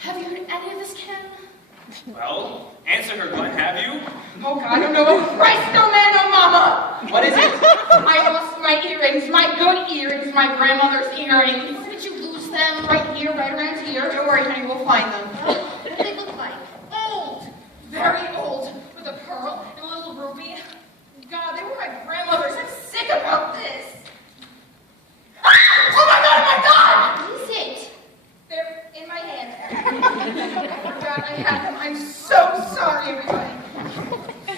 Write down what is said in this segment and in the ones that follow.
Have you heard any of this, Ken? Well, answer her, Glenn, have you? Oh God, I don't know. Christ, no man, no mama. What is it? I lost my earrings, my good earrings, my grandmother's earrings. Where did you lose them? Right here, right around here. Don't worry, honey, we'll find them. What do they look like? Old, very old, with a pearl and a little ruby. God, they were my grandmother's. I'm sick about this. Ah! Oh my God! What is it? They're in my hand. I forgot I had them. I'm so sorry, everybody.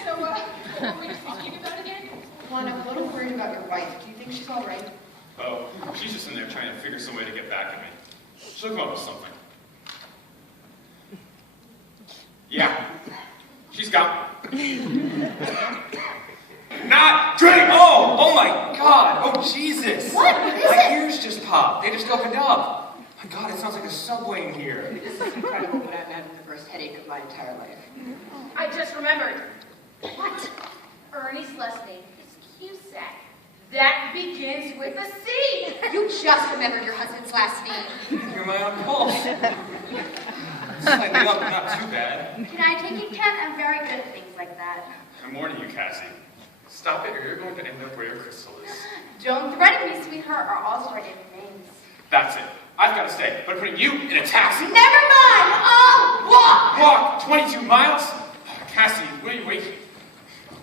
So, what were we talking about again? Juan, I'm a little worried about your wife. Do you think she's all right? Oh, she's just in there trying to figure some way to get back at me. She'll come up with something. Yeah, she's got me. Not drink! Oh my God! Oh Jesus! What is My it? ears just popped. They just opened up. My God, it sounds like a subway in here. This is incredible, but I'm having the first headache of my entire life. I just remembered. What? Ernie's last name is Cusack. That begins with a C. You just remembered your husband's last name. You're my own pulse. Slightly up, but not too bad. Can I take it, Ken? I'm very good at things like that. I'm warning you, Cassie. Stop it, or you're going to end up where your crystal is. Don't threaten me, sweetheart, or I'll start naming names. That's it. I've got to stay, but putting you in a taxi. Never mind! I'll walk! Walk 22 miles? Cassie, will you wait?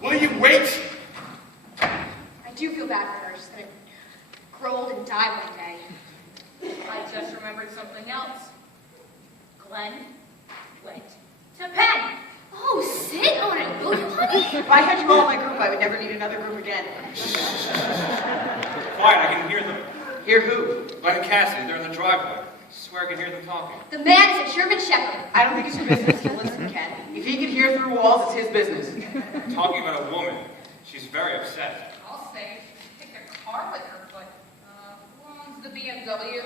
Will you wait? I do feel bad for her. She's gonna grow old and die one day. I just remembered something else. Glenn went to Penn. Oh, sit on it, will you, honey? If I had you all in my group, I would never need another group again. Quiet, I can hear them. Hear who? Glenn and Cassie, they're in the driveway. I swear I can hear them talking. The man is a German Shepherd. I don't think it's your business to listen, Ken. If he can hear through walls, it's his business. Talking about a woman. She's very upset. I'll say she picked a car with her, but who owns the BMW?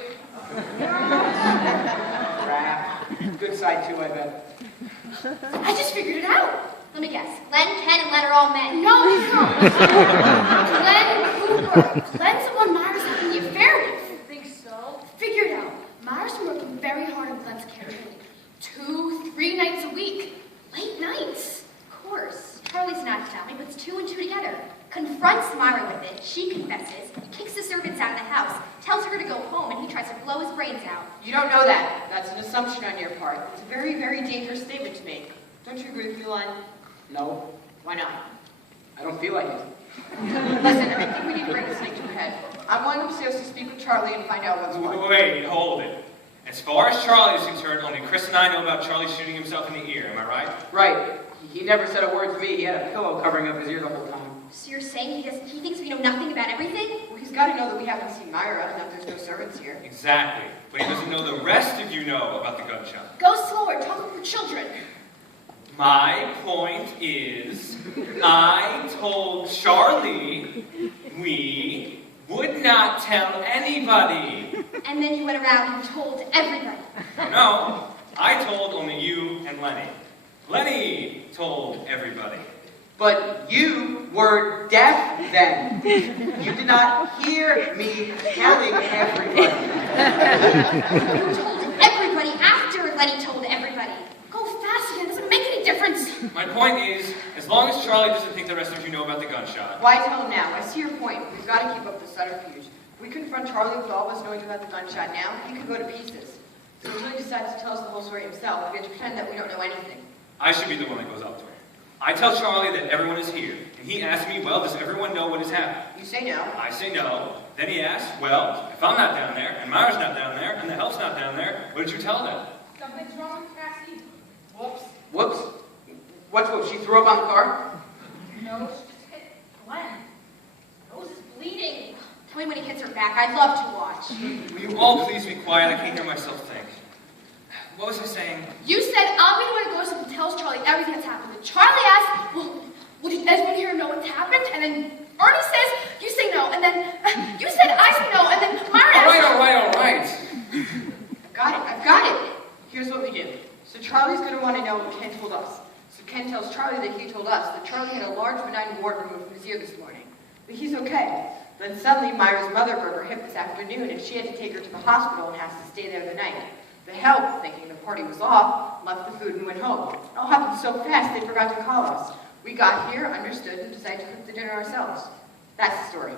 Crap. Good side, too, I bet. I just figured it out. Let me guess. Glenn, Ken, and Len are all men. No. Glenn Cooper. Glenn's the one Myra's having the affair with. I think so. Figured out. Myra's been working very hard on Glenn's campaign. 2-3 nights a week. Late nights. Of course. Charlie's not telling me, but it's 2 and 2 together. Confronts Myra with it. She confesses. Kicks the servants out of the house. Tells her to go home, and he tries to blow his brains out. You don't know that. That's an assumption on your part. It's a very, very dangerous statement to make. Don't you agree with me, Len? No. Why not? I don't feel like it. Listen, I think we need to bring this thing to a head. I'm going upstairs to speak with Charlie and find out what's what. Wait, hold it. As far as Charlie is concerned, only Chris and I know about Charlie shooting himself in the ear. Am I right? Right. He never said a word to me. He had a pillow covering up his ear the whole time. So you're saying he thinks we know nothing about everything? Well, he's got to know that we haven't seen Myra and that there's no servants here. Exactly. But he doesn't know the rest of you know about the gunshot. Go slower. Talk like we're children. My point is, I told Charlie we would not tell anybody. And then you went around and told everybody. No, I told only you and Lenny. Lenny told everybody. But you were deaf then. You did not hear me telling everybody. You told everybody after Lenny told everybody. Go fast again. It doesn't make any difference. My point is, as long as Charlie doesn't think the rest of you know about the gunshot. Why tell him now? I see your point. We've got to keep up the subterfuge. If we confront Charlie with all of us knowing about the gunshot now, he could go to pieces. So until he decides to tell us the whole story himself, we have to pretend that we don't know anything. I should be the one that goes up to him. I tell Charlie that everyone is here, and he asks me, well, does everyone know what has happened? You say no. I say no. Then he asks, well, if I'm not down there, and Myra's not down there, and the help's not down there, what did you tell them? Something's wrong with Cassie. Whoops. Whoops. What's whoops? She threw up on the car? No, she just hit Glenn. Nose is bleeding. Tell me when he hits her back. I'd love to watch. Will you all please be quiet? I can't hear myself think. What was I saying? You said I'm the one who goes up and tells Charlie everything that's happened. And Charlie asked, well, did everyone here know what's happened? And then Ernie says, you say no. And then you said I say no. And then Myra asks, All right. I've got it. Here's what we do. So Charlie's going to want to know what Ken told us. So Ken tells Charlie that he told us that Charlie had a large benign wart removed from his ear this morning. But he's okay. Then suddenly Myra's mother broke her hip this afternoon and she had to take her to the hospital and has to stay there the night. The help, thinking the party was off, left the food and went home. It all happened so fast they forgot to call us. We got here, understood, and decided to cook the dinner ourselves. That's the story.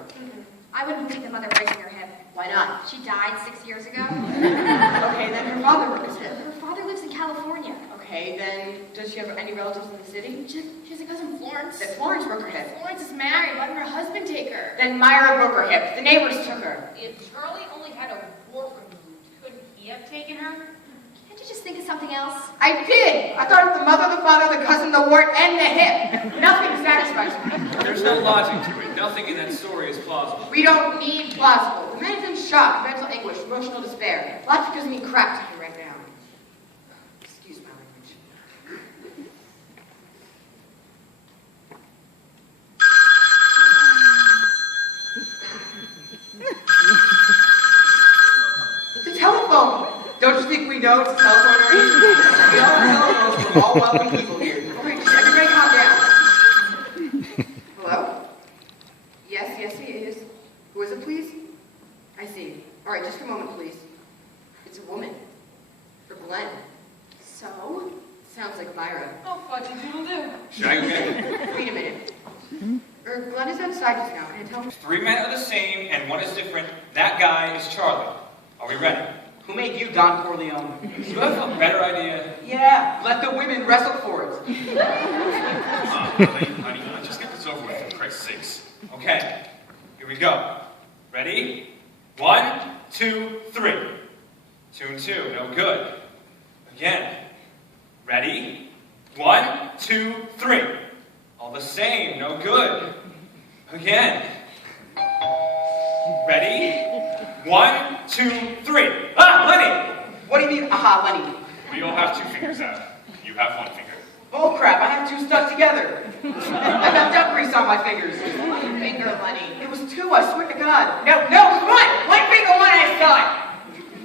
I wouldn't believe the mother breaking her hip. Why not? She died 6 years ago. Okay, then her father broke his hip. Her father lives in California. Okay, then does she have any relatives in the city? She has a cousin, Florence. Then Florence broke her hip. Florence is married. Why did her husband take her? Then Myra broke her hip. The neighbors took her. If Charlie only had a wart removed, couldn't he have taken her? Can't you just think of something else? I did! I thought of the mother, the father, the cousin, the wart, and the hip. Nothing satisfies me. There's no logic to it. Nothing in that story is plausible. We don't need plausible. The man's in shock, mental anguish, emotional despair. Logic doesn't mean crap to me right now. Excuse my language. It's a telephone. Don't you think we know it's a telephone ring? We all know telephones from all wealthy people here. All right, just everybody calm down. Hello? Yes, it is. Who is it, please? I see. All right, just a moment, please. It's a woman. For Glenn. So? Sounds like Myra. Oh, fudgy doodle do. Should I go get it? Wait a minute. Glenn is outside just now, and tell me. 3 men are the same, and one is different. That guy is Charlie. Are we ready? Who made you Don Corleone? Do you have a better idea? Yeah, let the women wrestle for it. Honey, just get this over with, for Christ's sakes. Okay, here we go. Ready? 1, 2, 3. 2 and 2, no good. Again. Ready? 1, 2, 3. All the same, no good. Again. Ready? 1, 2, 3. Ah, Lenny! What do you mean, aha, Lenny? We all have 2 fingers out. You have 1 finger. Bull crap, I have 2 stuck together. I got duck grease on my fingers. One finger, Lenny. It was 2, I swear to God. No, it was 1! 1 finger, 1 ass done!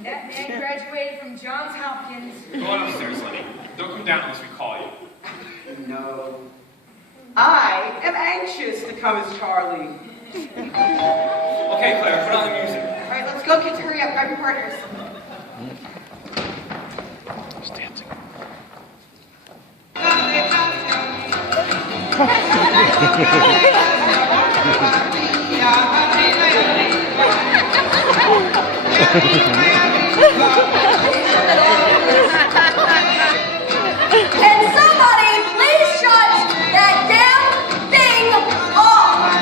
That man graduated from Johns Hopkins. Go on upstairs, Lenny. Don't come down unless we call you. No. I am anxious to come as Charlie. Okay, Claire, put on the music. All right, let's go, kids. Hurry up. Grab your partners. He's dancing. Can somebody please shut that damn thing off?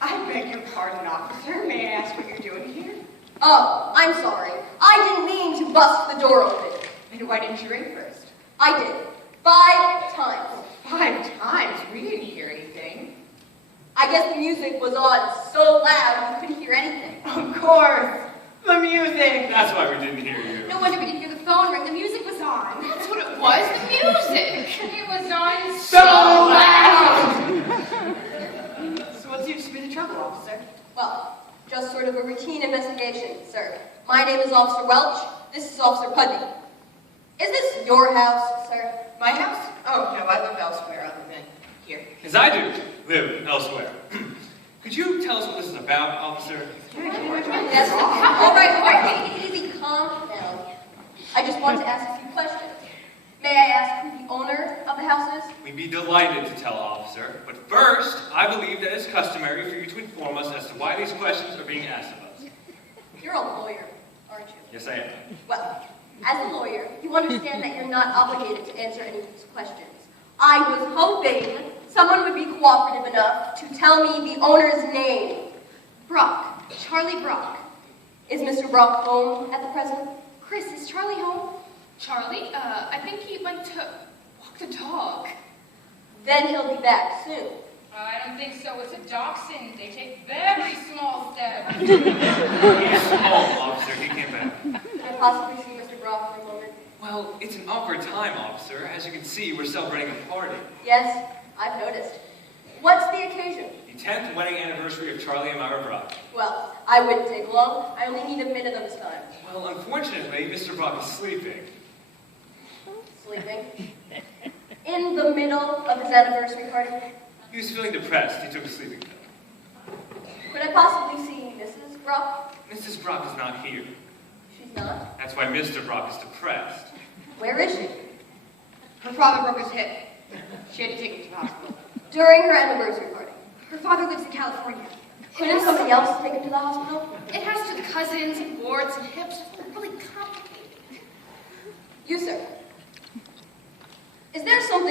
I beg your pardon, officer. May I ask what you're doing here? Oh, I'm sorry. I didn't mean to bust the door open. And why didn't you ring first? I did. 5 times. 5 times? We didn't hear anything. I guess the music was on so loud you couldn't hear anything. Of course. The music. That's why we didn't hear you. No wonder we didn't hear the phone ring. The music was on. That's what it was, the music. It was on So loud. So what's the trouble, officer? Well, just sort of a routine investigation, sir. My name is Officer Welch. This is Officer Pudney. Is this your house, sir? My house? Oh, no, I live elsewhere other than here. As I do live elsewhere. Could you tell us what this is about, officer? Yes. All right. Take it easy. Calm down. I just want to ask a few questions. May I ask who the owner of the house is? We'd be delighted to tell, officer. But first, I believe that it's customary for you to inform us as to why these questions are being asked of us. You're a lawyer, aren't you? Yes, I am. Well, as a lawyer, you understand that you're not obligated to answer any of these questions. I was hoping someone would be cooperative enough to tell me the owner's name. Brock. Charlie Brock. Is Mr. Brock home at the present? Chris, is Charlie home? Charlie, I think he went to walk the dog. Then he'll be back soon. I don't think so. It's a dachshund. They take very small steps. He's home, officer. He came back. Can I possibly see Mr. Brock for a moment? Well, it's an awkward time, officer. As you can see, we're celebrating a party. Yes, I've noticed. What's the occasion? The 10th wedding anniversary of Charlie and Myra Brock. Well, I wouldn't take long. I only need a minute of his time. Well, unfortunately, Mr. Brock is sleeping. Sleeping. In the middle of his anniversary party. He was feeling depressed. He took a sleeping pill. Could I possibly see Mrs. Brock? Mrs. Brock is not here. She's not? That's why Mr. Brock is depressed. Where is she? Her father broke his hip. She had to take him to the hospital. During her anniversary party. Her father lives in California. Couldn't somebody else take him to the hospital? It has to do with cousins and warts and hips. It's really complicated. You, sir. Is there something